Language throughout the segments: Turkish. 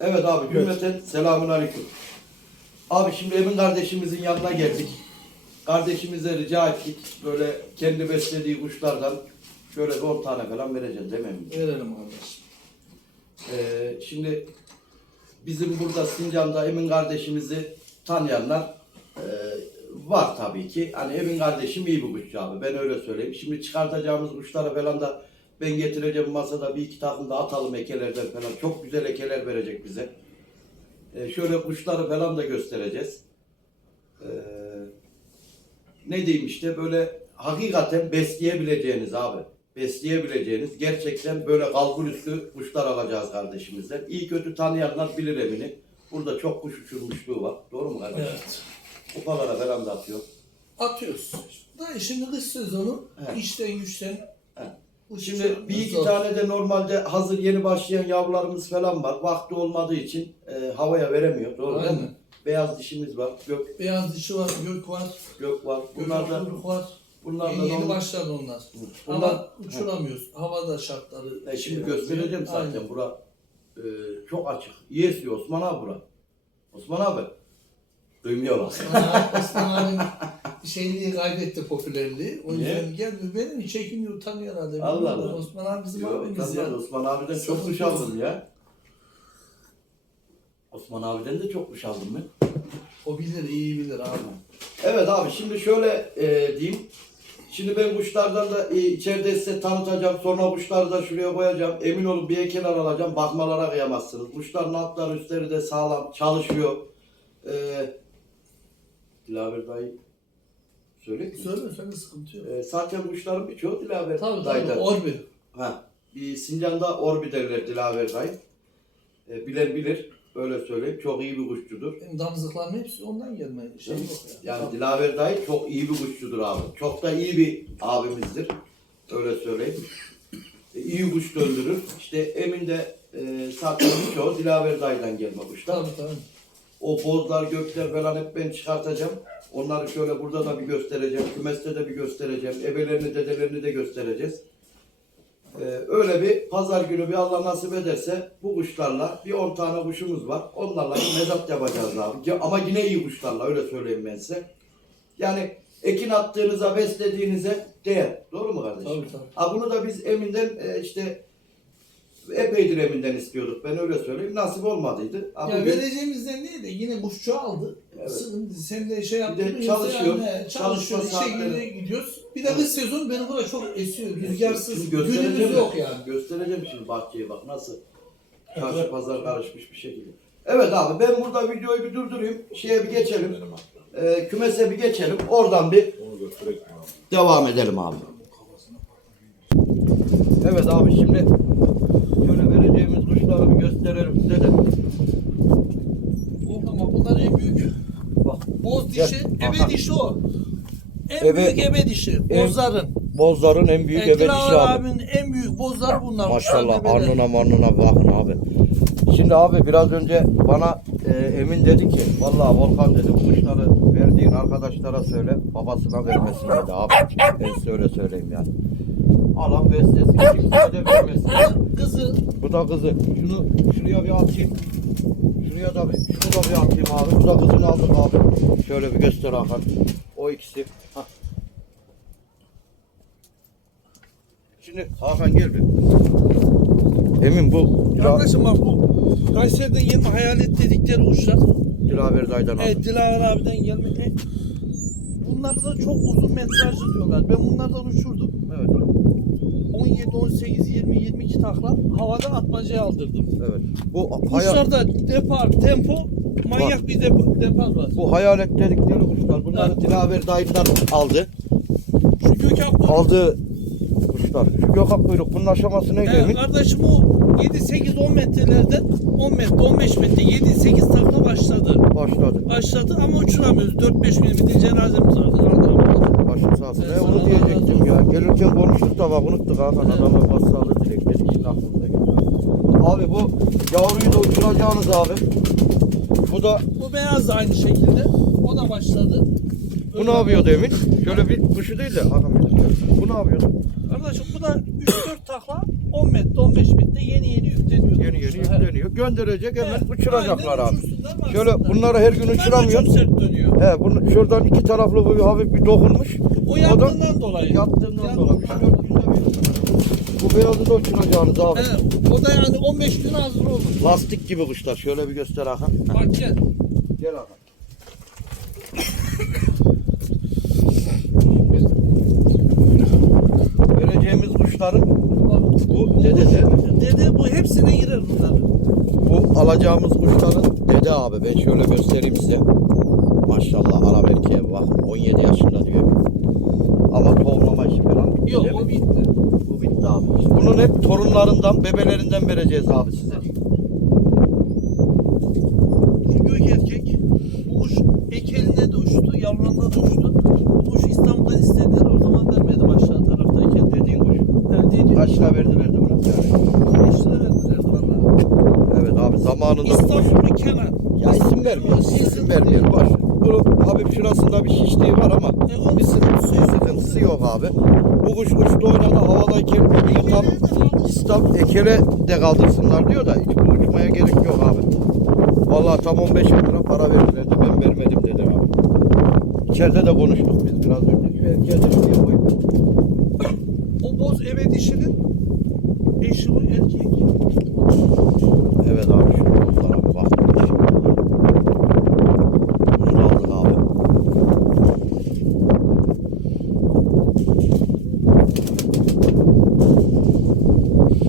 Evet abi cümleten selamun aleyküm. Abi şimdi Emin kardeşimizin yanına geldik. Kardeşimize rica ettik. Böyle kendi beslediği kuşlardan şöyle bir 10 tane falan vereceğiz değil mi Emin? Verelim kardeşim. Ee, şimdi bizim burada Sincan'da Emin kardeşimizi tanıyanlar e, var tabii ki. Hani Emin kardeşim iyi bir kuşçu abi. Ben öyle söyleyeyim. Şimdi çıkartacağımız kuşları falan da ben getireceğim masada bir iki takım da atalım ekelerden falan. Çok güzel ekeler verecek bize. Ee, şöyle kuşları falan da göstereceğiz. Ee, ne diyeyim işte böyle hakikaten besleyebileceğiniz abi. Besleyebileceğiniz gerçekten böyle kalbur üstü kuşlar alacağız kardeşimizden. İyi kötü tanıyanlar bilir emini. Burada çok kuş uçurmuşluğu var. Doğru mu kardeşim? Evet. Kupalara falan da atıyor. Atıyoruz. Da şimdi kış sezonu Evet. işten güçten Şimdi bir iki tane de normalde hazır yeni başlayan yavrularımız falan var. Vakti olmadığı için e, havaya veremiyor. Doğru değil mi? Aynen. Beyaz dişimiz var. Gök, Beyaz dişi var, gök var, gök var. gök Bunlar da, kuyruk var. bunlar da yeni, yeni normal- başladı onlar. Bunlar- Ama uçuramıyoruz. Havada şartları. E şimdi şey göstereceğim zaten. Aynen. Bura e, çok açık. İyi esiyor Osman abi bura. Osman abi. Duymuyorlar. Osman abi, Osman abi şeyliği kaybetti popülerliği. O Niye? yüzden gel benim çekiniyor utanıyor herhalde. Allah Allah. Osman abi bizim abimiz ya. Osman abiden çok kuş aldım ya. Osman abiden de çok kuş aldım ben. O bilir, iyi bilir abi. Evet abi şimdi şöyle e, diyeyim. Şimdi ben kuşlardan da e, içeride size tanıtacağım. Sonra kuşları da şuraya koyacağım. Emin olun bir heykeler alacağım. Bakmalara kıyamazsınız. Kuşların altları üstleri de sağlam. Çalışıyor. E, Dilaver dayı söyle. Söyle söyle sıkıntı yok. E, zaten kuşların birçoğu Dilaver Tabii tabii dayıdan. Orbi. Ha, bir Sincan'da Orbi derler Dilaver dayı. E, bilen bilir. Öyle söyleyeyim. Çok iyi bir kuşçudur. Benim damızlıklarım hepsi ondan gelme. Şey yok ya. Yani Dilaver dayı çok iyi bir kuşçudur abi. Çok da iyi bir abimizdir. Öyle söyleyeyim. E, iyi kuş döndürür. İşte Emin de e, zaten birçoğu Dilaver dayıdan gelme kuşlar. Tabii tabii. O bozlar, gökler falan hep ben çıkartacağım. Onları şöyle burada da bir göstereceğim. Kümeste de bir göstereceğim. Ebelerini, dedelerini de göstereceğiz. Ee, öyle bir pazar günü bir Allah nasip ederse bu kuşlarla bir 10 tane kuşumuz var. Onlarla bir mezat yapacağız abi. Ama yine iyi kuşlarla öyle söyleyeyim ben size. Yani ekin attığınıza, beslediğinize değer. Doğru mu kardeşim? Tabii tabii. Ha, bunu da biz Emin'den e, işte epeydir Emin'den istiyorduk. Ben öyle söyleyeyim. Nasip olmadıydı. Ha, Ya vereceğimizden değil de yine kuşçu aldı. Evet. Sen de şey yaptın. de mı, çalışıyor. he, Çalışıyor. Gidiyor, gidiyoruz. Bir de kış sezonu beni burada çok esiyor. Rüzgarsız. Günümüz yok yani. Göstereceğim şimdi bahçeye bak nasıl çarşı pazar karışmış bir şekilde. Evet abi ben burada videoyu bir durdurayım. Şeye bir geçelim. Ee, kümese bir geçelim. Oradan bir abi? devam edelim abi. Evet abi şimdi şöyle vereceğimiz kuşları bir gösterelim size de. O ama bunlar en büyük. Boz Gel. dişi, Aha. ebe dişi o. En Ebe- büyük ebe dişi. Bozların. bozların en büyük ebe dişi abi. abinin en büyük bozları bunlar. Maşallah Ebeler. alnına marnına bakın abi. Şimdi abi biraz önce bana e, Emin dedi ki vallahi Volkan dedi bu kuşları verdiğin arkadaşlara söyle babasına vermesin dedi abi. Ben size öyle söyleyeyim yani. Alan beslesin kimseye de vermesin. Kızı Bu da kızı. Şunu şuraya bir atayım. Şuraya da bir, şunu da bir atayım abi. Bu da kızını aldık abi. Şöyle bir göster Hakan. O ikisi. Hah. Şimdi Hakan gel bir. Emin bu Kardeşim bak bu Kayseri'den gelme hayalet dedikleri kuşlar. Dilaver dayıdan aldım. Evet Dilaver abiden gelme. E, bunlar da çok uzun metrajlı diyorlar. Ben bunlardan uçurdum. Evet. 17, 18, 20, 22 takla havada atmacaya aldırdım. Evet. Bu hayal, Kuşlarda depar, tempo manyak bir depo, depar var. bu hayalet dedikleri kuşlar. Bunları Evet. Dilaver dayından aldı. Şu Gökhan bu. Aldı kuşlar. Şu gökak kuyruk. Bunun aşaması neydi Evet, Emin? kardeşim o 7, 8, 10 metrelerden 10 metre, 15 metre, 7, 8 takla başladı. Başladı. Başladı ama uçuramıyoruz. 4-5 bin bir de cenazemiz vardı. Evet, E, onu diyecektim ya. Gelirken konuştuk da bak unuttuk Hakan. Evet. Adama başsağlığı dilek dedik. Şimdi aklımıza geldi. Abi bu yavruyu da uçuracağınız abi. Bu da Bu beyaz da aynı şekilde. O da başladı. bu ne yapıyordu Emin? Şöyle bir kuşu değil de Hakan şöyle. Bu ne yapıyordu? Kardeşim bu da 3-4 takla 10 metre 15 metre yeni yeni yükleniyor. Yeni yeni yükleniyor. Gönderecek hemen Evet, uçuracaklar abi. Şöyle bunları her gün uçuramıyor. sert dönüyor. He, bunu şuradan iki taraflı bu hafif bir dokunmuş. O O da yattığından dolayı. Yattığından dolayı. 3-4 günde bir. Bu beyazı da uçuracağınız abi. He, o da yani 15 gün hazır olur. Lastik gibi kuşlar. Şöyle bir göster Hakan. Bak gel. Gel Hakan. Vereceğimiz kuşların bu dede? Dede bu hepsine girer bunlar. Bu alacağımız kuşların dede abi. Ben şöyle göstereyim size. Maşallah Arap erkeğe bak. 17 yaşında diyor. Ama tohumlama işi falan bitti Yok değil mi? o bitti. Bu bitti abi. Bunun hep torunlarından, bebelerinden vereceğiz abi size. Şu gök erkek bu kuş ekeline de uçtu, yavruna da uçtu. Bu kuş İstanbul'dan istediler o zaman vermedim aşağı taraftayken. Dediğin kuş. Yani dedi, Kaç lira verdilerdi buna? 5 lira verdiler valla. Evet abi zamanında bu kuş. İstanbul'u Kenan. Ya isim vermiyoruz. İsim vermeyelim. Boş. Bunun hafif şurasında bir şişliği var ama E, onun bir sıkıntısı, sıkıntısı yok abi. Bu kuş uçtu oynadı havadayken bunu tam İstam ekele de kaldırsınlar diyor da hiç uçmaya gerek yok abi. Vallahi tam 15 bin lira para verirlerdi ben vermedim dedi abi. İçeride de konuştuk biz biraz önce. Şu erkeğe de şuraya koyup. O boz eve dişinin eşi bu erkek. Evet abi şu buzlara bir bak. Bunu da aldık abi.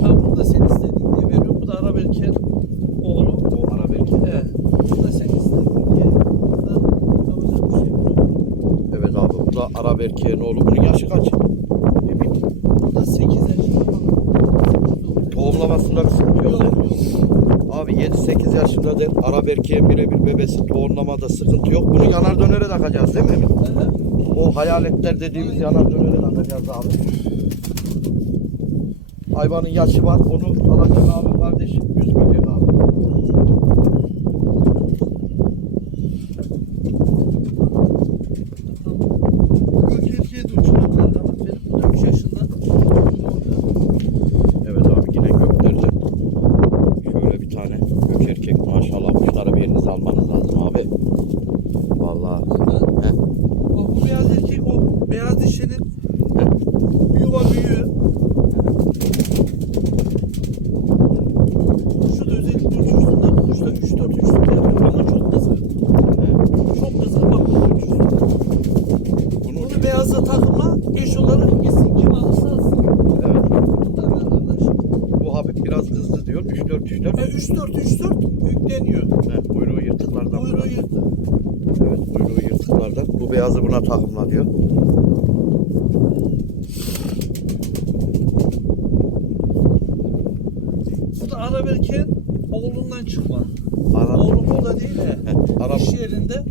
Ha bunu da sen istedin diye veriyorum. Bu da Arap erkeğin oğlu. Bu ara belki. Evet. Bunu da sen istedin diye. Bu da yapacak bir şey yok. Evet abi bu da Arap erkeğin oğlu. Bunun yaşı kaç? Bu da 8 yaşında falan. Tohumlamasında bir sıkıntı yok. Yok. Abi 7-8 yaşında der Arap erkeğin birebir bebesi tohumlamada sıkıntı yok. Bunu yanar dönere takacağız değil mi Emin? Evet. O hayaletler dediğimiz yanar dönere takacağız abi. Hayvanın yaşı var. Onu alacak abi kardeşim üzmeyecek abi. Gök erkeği de uçurabilir. Ama benim bu da 3 yaşında. Evet abi yine göklerle. Şöyle bir tane gök erkek maşallah kuşları bir elinize almanız lazım abi. Vallahi. Heh. Bak bu beyaz erkek o beyaz dişinin yuva büyüğü. Kuşu da özellikle uçursunlar. Kuş da 3-4 uçursunlar yapıyor ama çok kızgın. Çok kızgın bak bu uçursun. Bunu Bunu beyaza takma eş olarak gitsin kim alırsa alsın. Evet. Bunlar ben kardeşim. Bu hafif biraz hızlı diyor. 3-4 3-4. E 3-4-3-4 yükleniyor. Kuyruğu yırtıklardan. Buyruğu yırtı. Evet kuyruğu yırtıklardan. Bu beyazı buna takımla diyor. Bu da Arap erkeğin oğlundan çıkma. Arap, Oğlum burada değil. He, Arap, İş yerinde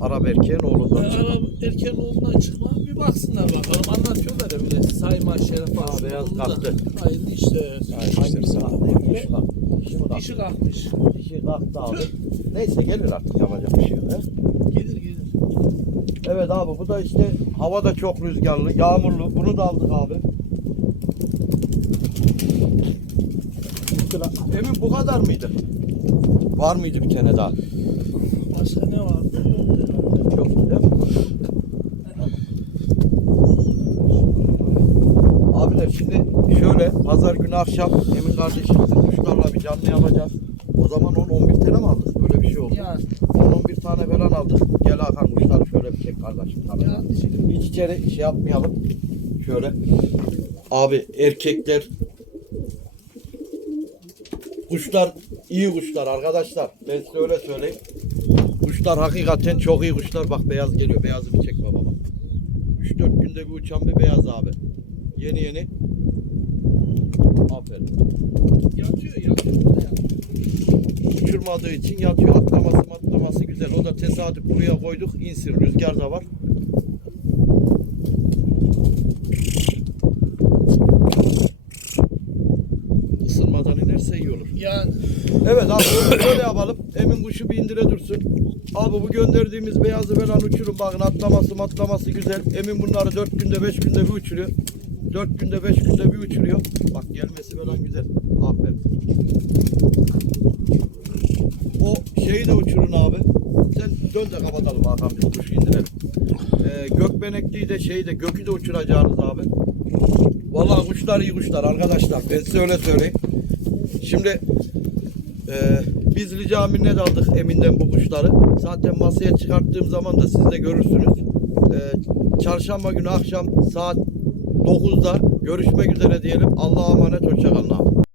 Arap erkeğin oğlundan e, çıkma. Arap oğlundan çıkma. Bir baksınlar bakalım. Anlatıyorlar ya böyle sayma şeref şu beyaz bunun da. kalktı. Hayırlı işler. Hangisi abi? Dişi mi kalktı? Dişi kalkmış. Dişi kalktı abi. Neyse gelir artık yapacak bir şey yok. he. Gelir gelir. Evet abi bu da işte hava da çok rüzgarlı, yağmurlu. Bunu da aldık abi. Emin bu kadar mıydı? Var mıydı bir tane daha? Başka ne vardı? Yok herhalde. Yok değil mi? Abiler şimdi şöyle pazar günü akşam Emin kardeşimizin kuşlarla bir canlı yapacağız. O zaman 10-11 tane mi aldık? Böyle bir şey oldu. Yani. 10-11 tane falan aldık. Gel Hakan kuşları şöyle bir çek kardeşim. Ya, Hiç içeri şey yapmayalım. Şöyle. Abi erkekler kuşlar iyi kuşlar arkadaşlar. Ben size öyle söyleyeyim. Kuşlar hakikaten çok iyi kuşlar. Bak beyaz geliyor. Beyazı bir çek baba bak. 3-4 günde bir uçan bir beyaz abi. Yeni yeni. Aferin. Yatıyor yatıyor. Uçurmadığı için yatıyor. Atlaması matlaması güzel. O da tesadüf buraya koyduk. insin. Rüzgar da var. Isınmadan inerse iyi olur. Yani. Evet abi böyle- yapalım. Emin kuşu bir indire dursun. Abi bu gönderdiğimiz beyazı falan uçurun. Bakın atlaması matlaması güzel. Emin bunları 4 günde 5 günde bir uçuruyor. 4 günde 5 günde bir uçuruyor. Bak gelmesi falan güzel. Aferin. O şeyi de uçurun abi. Sen dön de kapatalım Hakan biz kuş indirelim. Ee, gökbenekliği de şeyi de gökü de uçuracağınız abi. Vallahi kuşlar iyi kuşlar arkadaşlar. Ben size öyle söyleyeyim. Şimdi ee, biz rica minnet aldık Emin'den bu kuşları. Zaten masaya çıkarttığım zaman da siz de görürsünüz. Ee, çarşamba günü akşam saat 9'da görüşmek üzere diyelim. Allah'a emanet hoşçakalın abi.